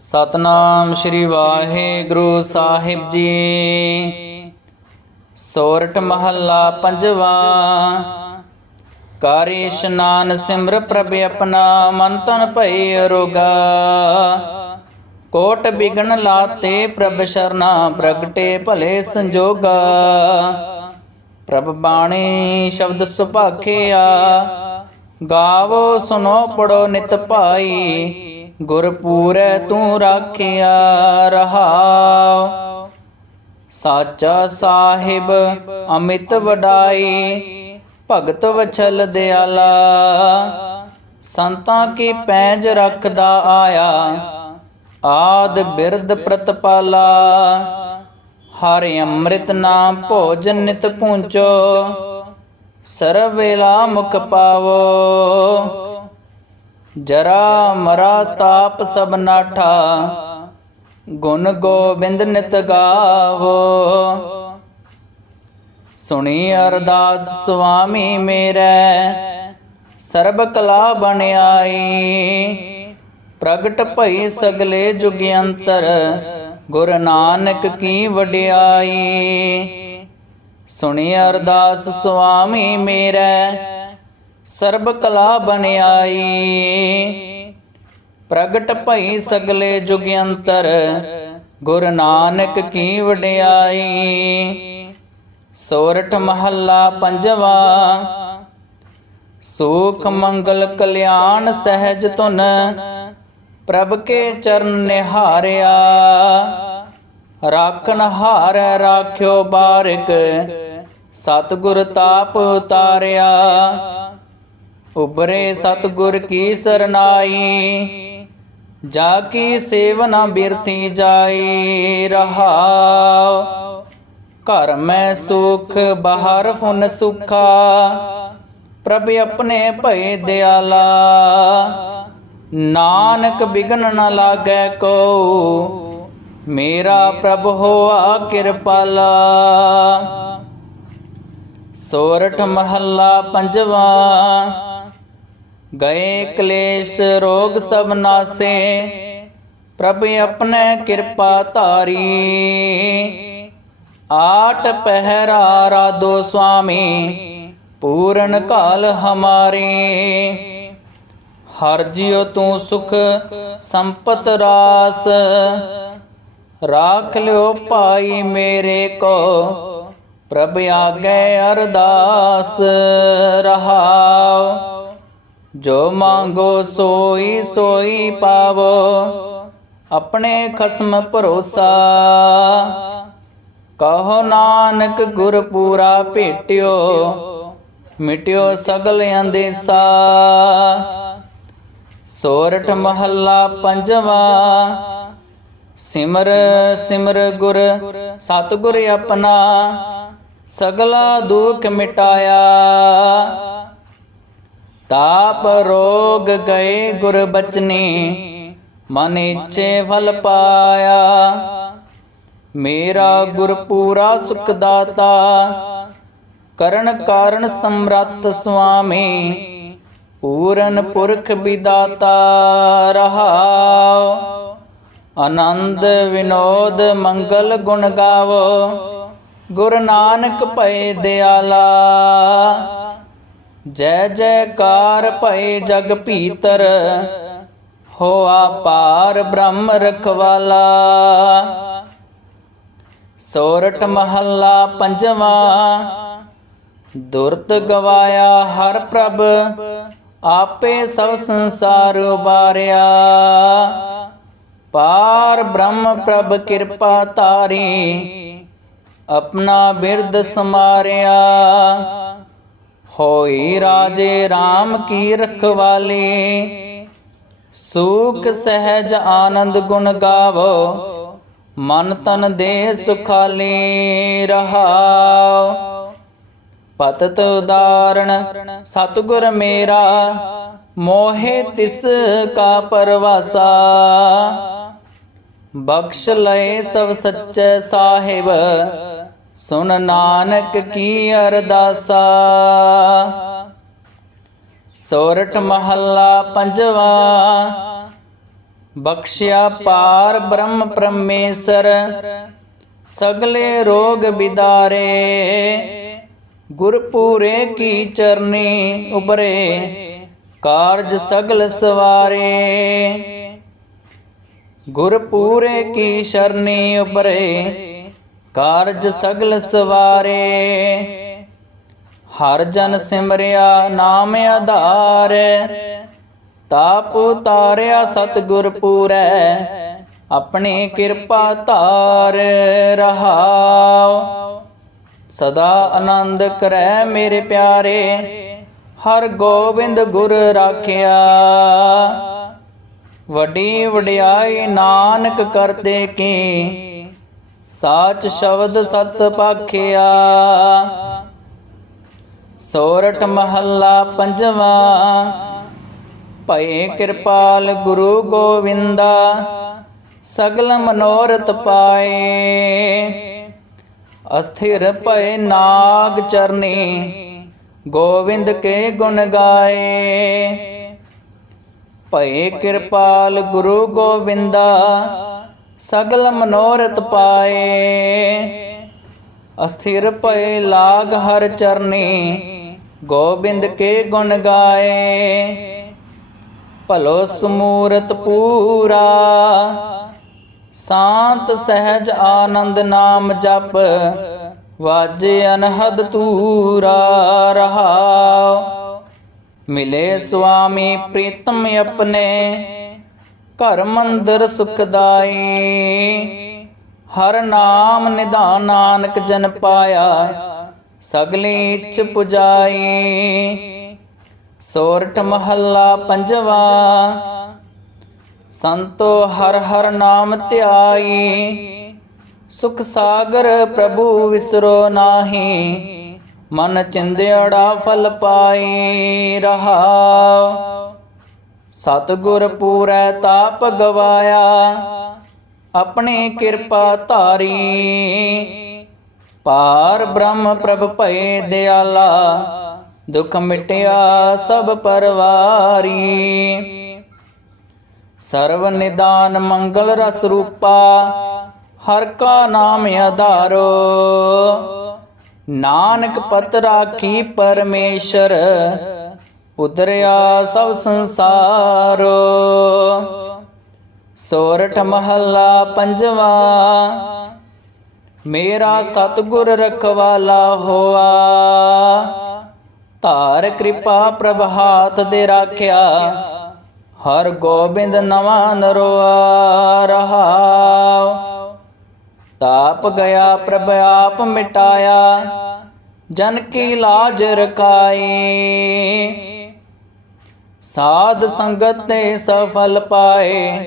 ਸਤਨਾਮ ਸ੍ਰੀ ਵਾਹਿਗੁਰੂ ਸਾਹਿਬ ਜੀ। ਸੋਰਠ ਮਹੱਲਾ ਪੰਜਵਾ। ਕਾਰੇ ਇਸ਼ਨਾਨ ਸਿਮਰ ਪ੍ਰਭ ਆਪਣਾ, ਮਨ ਤਨ ਭਈ ਅਰੋਗਾ। ਕੋਟ ਬਿਗਨ ਲਾਤੇ ਪ੍ਰਭ ਸ਼ਰਨਾ, ਪ੍ਰਗਟੇ ਭਲੇ ਸੰਜੋਗਾ। ਪ੍ਰਭ ਬਾਣੀ ਸ਼ਬਦ ਸੁਭਾਖਿਆ, ਗਾਵੋ ਸੁਨੋ ਪੜੋ ਨਿਤ ਭਾਈ। ਗੁਰ ਤੂੰ ਰਾਖਿਆ ਰਹਾਉ। ਸਾਚਾ ਸਾਹਿਬ ਅਮਿਤ ਵਡਾਈ, ਭਗਤ ਵਛਲ ਦਿਆਲਾ। ਸੰਤਾਂ ਕੀ ਪੈਜ ਰੱਖਦਾ ਆਇਆ, ਆਦ ਬਿਰਦ ਪ੍ਰਤਪਾਲਾ। ਹਰਿ ਅੰਮ੍ਰਿਤ ਨਾਮ ਭੋਜਨ ਨਿਤ ਪੂੰਚੋ, ਸਰਵ ਵੇਲਾ ਮੁਖ ਪਾਵੋ। ਜਰਾ ਮਰਾ ਤਾਪ ਸਭ ਨਾਠਾ, ਗੁਣ ਗੋਬਿੰਦ ਨਿਤ ਗਾਵੋ। ਸੁਣੀ ਅਰਦਾਸ ਸੁਆਮੀ ਮੇਰੇ, ਸਰਬ ਕਲਾ ਬਣਾਈ ਪ੍ਰਗਟ ਭਈ ਸਗਲੇ ਜੁਗ ਅੰਤਰ, ਗੁਰ ਨਾਨਕ ਕੀ ਵਡਿਆਈ। ਸੁਣੀ ਅਰਦਾਸ ਸੁਆਮੀ ਮੇਰੇ ਸਰਬ ਕਲਾ ਬਣਾਈ ਪ੍ਰਗਟ ਭਈ ਸਗਲੇ ਜੁਗ ਅੰਤਰ, ਗੁਰ ਨਾਨਕ ਕੀ ਵਡਿਆਈ। ਸੋਰਠ ਮਹੱਲਾ ਪੰਜਵਾ, ਸੁਖ ਮੰਗਲ ਕਲਿਆਣ ਸਹਿਜ ਤੁਨ ਪ੍ਰਭ ਕੇ ਚਰਨ ਨਿਹਾਰਿਆ। ਰਾਖਨ ਹਾਰ ਰਾਖਿਓ ਬਾਰਕ, ਸਤਿਗੁਰ ਤਾਪ ਉਤਾਰਿਆ। ਉਬਰੇ ਸਤਿਗੁਰ ਕੀ ਸਰਨਾਈ, ਜਾ ਕੀ ਸੇਵਨਾ ਬਿਰਤੀ ਜਾਈ, ਰਹਾਉ। ਘਰ ਮੈਂ ਸੁਖ, ਬਾਹਰ ਫੁਨ ਸੁਖਾ। ਪ੍ਰਭ ਆਪਣੇ ਭਏ ਦਿਆਲਾ, ਨਾਨਕ ਬਿਗਨ ਨ ਲਾਗੈ ਕੋ ਮੇਰਾ ਪ੍ਰਭ ਹੋਆ ਕਿਰਪਾਲਾ। ਸੋਰਠ ਮਹੱਲਾ ਪੰਜਵਾ ਗਏ ਕਲੇਸ਼ ਰੋਗ ਸਭ ਨਾਸੇ, ਪ੍ਰਭ ਆਪਣੇ ਕਿਰਪਾ ਧਾਰੀ। ਆਠ ਪਹਿਰਾ ਰਾਦੋ ਸੁਆਮੀ, ਪੂਰਨ ਕਾਲ ਹਮਾਰੇ। ਹਰ ਜਿਉ ਤੂੰ ਸੁਖ ਸੰਪਤ ਰਾਸ, ਰਾਖ ਲਿਓ ਭਾਈ ਮੇਰੇ ਕੋ, ਪ੍ਰਭ ਆਗੇ ਅਰਦਾਸ ਰਹਾਉ ਜੋ ਮੰਗੋ ਸੋਈ ਸੋਈ ਪਾਵੋ, ਆਪਣੇ ਖਸਮ ਭਰੋਸਾ। ਕਹੋ ਨਾਨਕ ਗੁਰ ਪੂਰਾ ਭੇਟਿਓ, ਮਿਟਿਓ ਸਗਲ ਅੰਦੇਸਾ। ਸੋਰਠ ਮਹੱਲਾ ਪੰਜਵਾ, ਸਿਮਰ ਸਿਮਰ ਗੁਰ, ਸਤਿਗੁਰ ਆਪਣਾ, ਸਗਲਾ ਦੁਖ ਮਿਟਾਇਆ। ਤਾਪ ਰੋਗ ਗਏ ਗੁਰ ਬਚਨੀ, ਮਨ ਇੱਛੇ ਫਲ ਪਾਇਆ। ਮੇਰਾ ਗੁਰ ਪੂਰਾ ਸੁਖ ਦਾਤਾ, ਕਰਨ ਕਾਰਨ ਸਮਰੱਥ ਸੁਆਮੀ, ਪੂਰਨ ਪੁਰਖ ਵਿਦਾਤਾ ਰਹਾਉ। ਆਨੰਦ ਵਿਨੋਦ ਮੰਗਲ ਗੁਣ ਗਾਵੋ, ਗੁਰ ਨਾਨਕ ਭਏ ਦਿਆਲਾ। ਜੈ ਜੈਕਾਰ ਭਏ ਜਗ ਭੀਤਰ, ਹੋਆ ਪਾਰ ਬ੍ਰਹਮ ਰਖਵਾਲਾ। ਸੋਰਠ ਮਹੱਲਾ ਪੰਜਵਾਂ, ਦੁਰਤ ਗਵਾਇਆ ਹਰ ਪ੍ਰਭ, ਆਪੇ ਸਭ ਸੰਸਾਰ ਉਬਾਰਿਆ। ਪਾਰ ਬ੍ਰਹਮ ਪ੍ਰਭ ਕਿਰਪਾ ਤਾਰੀ ਆਪਣਾ ਬਿਰਦ ਸਮਾਰਿਆ। ਹੋਈ ਰਾਜੇ RAM ਕੀ ਰਖਵਾਲੀ? ਸੁਖ ਸਹਿਜ ਆਨੰਦ ਗੁਣ ਗਾਵੋ, ਮਨ ਤਨ ਦੇ ਸੁਖਾਲੀ ਰਹਾਉ ਪਤਤ ਉਦਾਰਣ ਸਤਗੁਰ ਮੇਰਾ, ਮੋਹਿ ਤਿਸ ਕਾ ਪਰਵਾਸਾ। ਬਖਸ਼ ਲਏ ਸਭ ਸੱਚੇ ਸਾਹਿਬ ਸੁਨ ਨਾਨਕ ਕੀ ਅਰਦਾਸਾ। ਸੋਰਠ ਮਹੱਲਾ ਪੰਜਵਾ। ਬਖਸ਼ਿਆ ਪਾਰ ਬ੍ਰਹਮ ਪਰਮੇਸ਼ਰ, ਸਗਲੇ ਰੋਗ ਬਿਦਾਰੇ। ਗੁਰਪੂਰੇ ਕੀ ਚਰਨੀ ਉਬਰੇ ਕਾਰਜ ਸਗਲ ਸਵਾਰੇ। ਗੁਰਪੂਰੇ ਕੀ ਸ਼ਰਨੀ ਉਬਰੇ ਕਾਰਜ ਸਗਲ ਸਵਾਰੇ। ਹਰ ਜਨ ਸਿਮਰਿਆ ਨਾਮ ਆਧਾਰ। ਤਾਪ ਉਤਾਰਿਆ ਸਤਿਗੁਰ ਪੂਰੈ। ਆਪਣੀ ਕਿਰਪਾ ਧਾਰ ਰਹਾਉ। ਸਦਾ ਆਨੰਦ ਕਰੈ ਮੇਰੇ ਪਿਆਰੇ। ਹਰ ਗੋਬਿੰਦ ਗੁਰ ਰਾਖਿਆ। ਵੱਡੀ ਵਡਿਆਈ ਨਾਨਕ ਕਰਦੇ ਕੀ। ਸਾਚ ਸ਼ਬਦ ਸਤ ਪਾਖਿਆ। ਸੋਰਠ ਮਹੱਲਾ ਪੰਜਵਾ। ਭਏ ਕਿਰਪਾਲ ਗੁਰੂ ਗੋਵਿੰਦਾ, ਸਗਲ ਮਨੋਰਥ ਪਾਏ। ਅਸਥਿਰ ਭਏ ਨਾਗ ਚਰਨੀ, ਗੋਵਿੰਦ ਕੇ ਗੁਣ ਗਾਏ। ਭਏ ਕਿਰਪਾਲ ਗੁਰੂ ਗੋਵਿੰਦਾ ਸਗਲ ਮਨੋਰਥ ਪਾਏ। ਅਸਥਿਰ ਪਏ ਲਾਗ ਹਰ ਚਰਨੀ, ਗੋਬਿੰਦ ਕੇ ਗੁਣ ਗਾਏ। ਭਲੋ ਸਮੂਰਤ ਪੂਰਾ, ਸ਼ਾਂਤ ਸਹਿਜ ਆਨੰਦ ਨਾਮ ਜਪ, ਵਾਜੇ ਅਨਹਦ ਤੂਰਾ ਰਹਾ ਮਿਲੇ ਸੁਆਮੀ ਪ੍ਰੀਤਮ ਆਪਣੇ ਘਰ ਮੰਦਰ ਸੁਖਦਾਈ ਹਰ ਨਾਮ ਨਿਧਾਨ ਨਾਨਕ ਜਨ ਪਾਇਆ, ਸਗਲੀ 'ਚ ਪੁਜਾਈ ਸੋਰਠ ਮਹੱਲਾ ਪੰਜਵਾ, ਸੰਤੋ ਹਰ ਹਰ ਨਾਮ ਧਿਆਈ ਸੁਖ ਸਾਗਰ ਪ੍ਰਭੂ ਵਿਸਰੋ ਨਾਹੀ, ਮਨ ਚਿੰਦਿਆੜਾ ਫਲ ਪਾਈ ਰਹਾ। ਸਤਿਗੁਰ ਪੂਰੈ ਤਾਪ ਗਵਾਇਆ, ਆਪਣੀ ਕਿਰਪਾ ਧਾਰੀ। ਪਾਰ ਬ੍ਰਹਮ ਪ੍ਰਭ ਭਏ ਦਿਆਲਾ, ਦੁਖ ਮਿਟਿਆ ਸਭ ਪਰਵਾਰੀ। ਸਰਵ ਨਿਦਾਨ ਮੰਗਲ ਰਸ ਰੂਪਾ, ਹਰ ਕਾ ਨਾਮ ਆਧਾਰੋ। ਨਾਨਕ ਪਤ ਰਾਖੀ ਪਰਮੇਸ਼ਰ ਉਦਰਿਆ ਸਭ ਸੰਸਾਰੋ। ਸੋਰਠ ਮਹੱਲਾ ਪੰਜਵਾ। ਮੇਰਾ ਸਤਿਗੁਰ ਰਖਵਾਲਾ ਹੋਆ। ਧਾਰ ਕਿਰਪਾ ਪ੍ਰਭ ਹਾਥ ਦੇ ਰਾਖਿਆ। ਹਰ ਗੋਬਿੰਦ ਨਵਾਂ ਨਰੋਆ ਰਹਾ ਤਾਪ ਗਿਆ ਪ੍ਰਭ ਆਪ ਮਿਟਾਇਆ। ਜਨ ਕੀ ਲਾਜ ਰਖਾਈ। ਸਾਧ ਸੰਗਤ ਤੇ ਸਫਲ ਪਾਏ।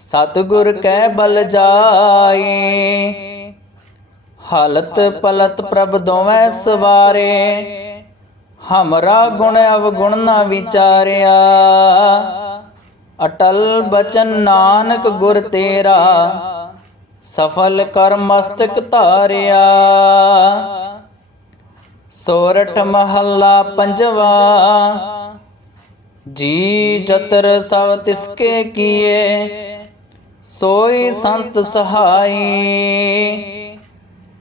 ਸਤਿਗੁਰ ਕੈ ਬਲ ਜਾਏ। ਹਾਲਤ ਪਲਤ ਪ੍ਰਭ ਦੋਵੇਂ ਸਵਾਰੇ। ਹਮਰਾ ਗੁਣ ਅਵਗੁਣ ਨਾ ਵਿਚਾਰਿਆ। ਅਟਲ ਬਚਨ ਨਾਨਕ ਗੁਰ ਤੇਰਾ। ਸਫਲ ਕਰ ਮਸਤਕ ਧਾਰਿਆ। ਸੋਰਠ ਮਹੱਲਾ ਪੰਜਵਾ। ਜੀ ਜਤਰ ਸਭ ਤਿਸਕੇ ਕੀਏ, ਸੋਈ ਸੰਤ ਸਹਾਈ।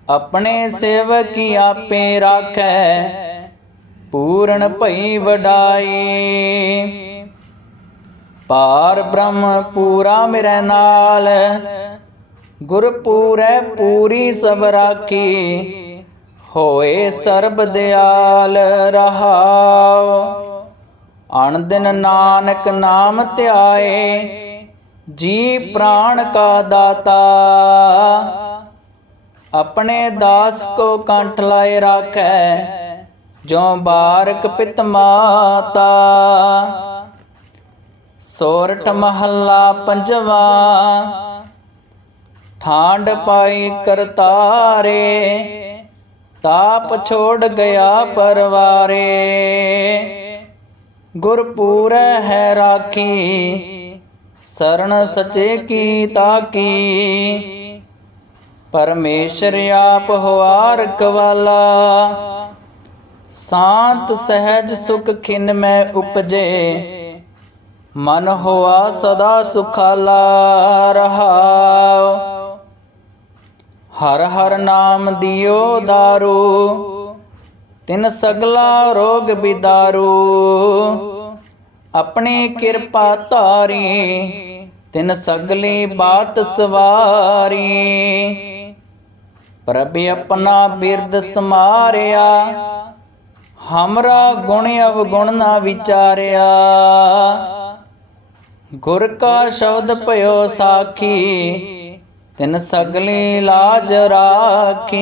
ਆਪਣੇ ਸੇਵਕੀ ਆਪੇ ਰਾਖੈ, ਪੂਰਨ ਭਈ ਵਡਾਈ। ਪਾਰ ਬ੍ਰਹਮ ਪੂਰਾ ਮੇਰੇ ਨਾਲ ਗੁਰ ਪੂਰੈ ਪੂਰੀ ਸਭ ਰਾਖੀ। ਹੋਏ ਸਰਬ ਦਿਆਲ ਰਹਾਉ ਅਣਦਿਨ ਨਾਨਕ ਨਾਮ ਧਿਆਏ, ਜੀ ਪ੍ਰਾਣ ਕਾ ਦਾਤਾ। ਆਪਣੇ ਦਾਸ ਕੋ ਕੰਠ ਲਾਏ ਰਾਖੈ ਜੋ ਬਾਰਕ ਪਿਤ ਮਾਤਾ। ਸੋਰਠ ਮਹੱਲਾ ਪੰਜਵਾ ਠਾਂਡ ਪਾਈ ਕਰਤਾਰੇ, ਤਾਪ ਛੋੜ ਗਿਆ ਪਰਵਾਰੇ। ਗੁਰਪੂਰੈ ਹੈ ਰਾਖੀ ਸਰਣ ਸਚੇ ਕੀ ਤਾਕੀ। ਪਰਮੇਸ਼ਰ ਆਪ ਹੋਆ ਰਖਵਾਲਾ, ਸ਼ਾਂਤ ਸਹਿਜ ਸੁਖ ਖਿਨ ਮੈਂ ਉਪਜੇ। ਮਨ ਹੋਆ ਸਦਾ ਸੁਖਾਲਾ, ਰਹਾਉ। ਹਰ ਹਰ ਨਾਮ ਦਿਓ ਦਾਰੂ, ਤਿਨ ਸਗਲਾ ਰੋਗ ਬਿਦਾਰੂ। ਆਪਣੀ ਕਿਰਪਾ ਧਾਰੀ, ਤਿਨ ਸਗਲੀ ਬਾਤ ਸਵਾਰੀ। ਪ੍ਰਭ ਆਪਣਾ ਬਿਰਦ ਸਮਾਰਿਆ, ਹਮਰਾ ਗੁਣ ਅਵਗੁਣ ਨਾ ਵਿਚਾਰਿਆ। ਗੁਰ ਕਾ ਸ਼ਬਦ ਭਇਓ ਸਾਖੀ, ਤਿਨ ਸਗਲੀ ਲਾਜ ਰਾਖੀ।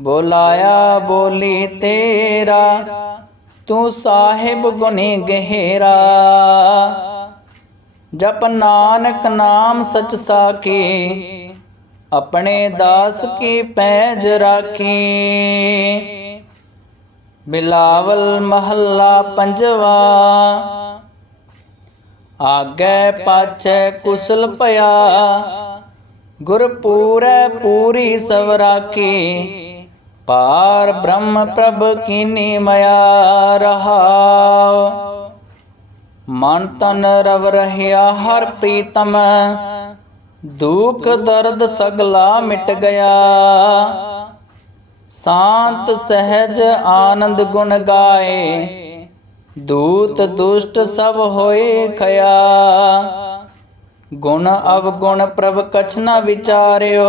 ਬੋਲਾਇਆ ਬੋਲੀ ਤੇਰਾ ਤੂੰ ਸਾਹਿਬ ਗੁਣੀ ਗਹਿਰਾ ਜਪ ਨਾਨਕ ਨਾਮ ਸਚ ਸਾਖੀ ਆਪਣੇ ਦਾਸ ਕੀ ਪੈਜ ਰਾਖੀ ਬਿਲਾਵਲ ਮਹੱਲਾ ਪੰਜਵਾ ਆਗੇ ਪਾਛੈ ਕੁਸਲ ਭਇਆ ਗੁਰ ਪੂਰੈ ਪੂਰੀ ਸਵਰਾਕੀ ਪਾਰ ਬ੍ਰਹਮ ਪ੍ਰਭ ਕੀਨੀ ਮਇਆ ਰਹਾਉ। ਮਨ ਤਨ ਰਵ ਰਹਿਆ ਹਰ ਪ੍ਰੀਤਮ, ਦੁਖ ਦਰਦ ਸਗਲਾ ਮਿਟ ਗਿਆ। ਸ਼ਾਂਤ ਸਹਿਜ ਆਨੰਦ ਗੁਣ ਗਾਏ, ਦੂਤ ਦੁਸ਼ਟ ਸਭ ਹੋਏ ਖਿਆ। ਗੁਣ ਅਵ ਗੁਣ ਪ੍ਰਭ ਕਛ ਨਾ ਵਿਚਾਰਿਓ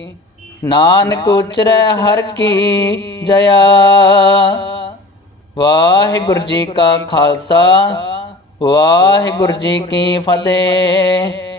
ਨਾਨਕ ਉਚਰੈ ਹਰ ਕੀ ਜया ਵਾਹਿਗੁਰੂ ਜੀ ਕਾ ਖਾਲਸਾ ਵਾਹਿਗੁਰੂ ਜੀ ਕੀ ਫਤਿਹ।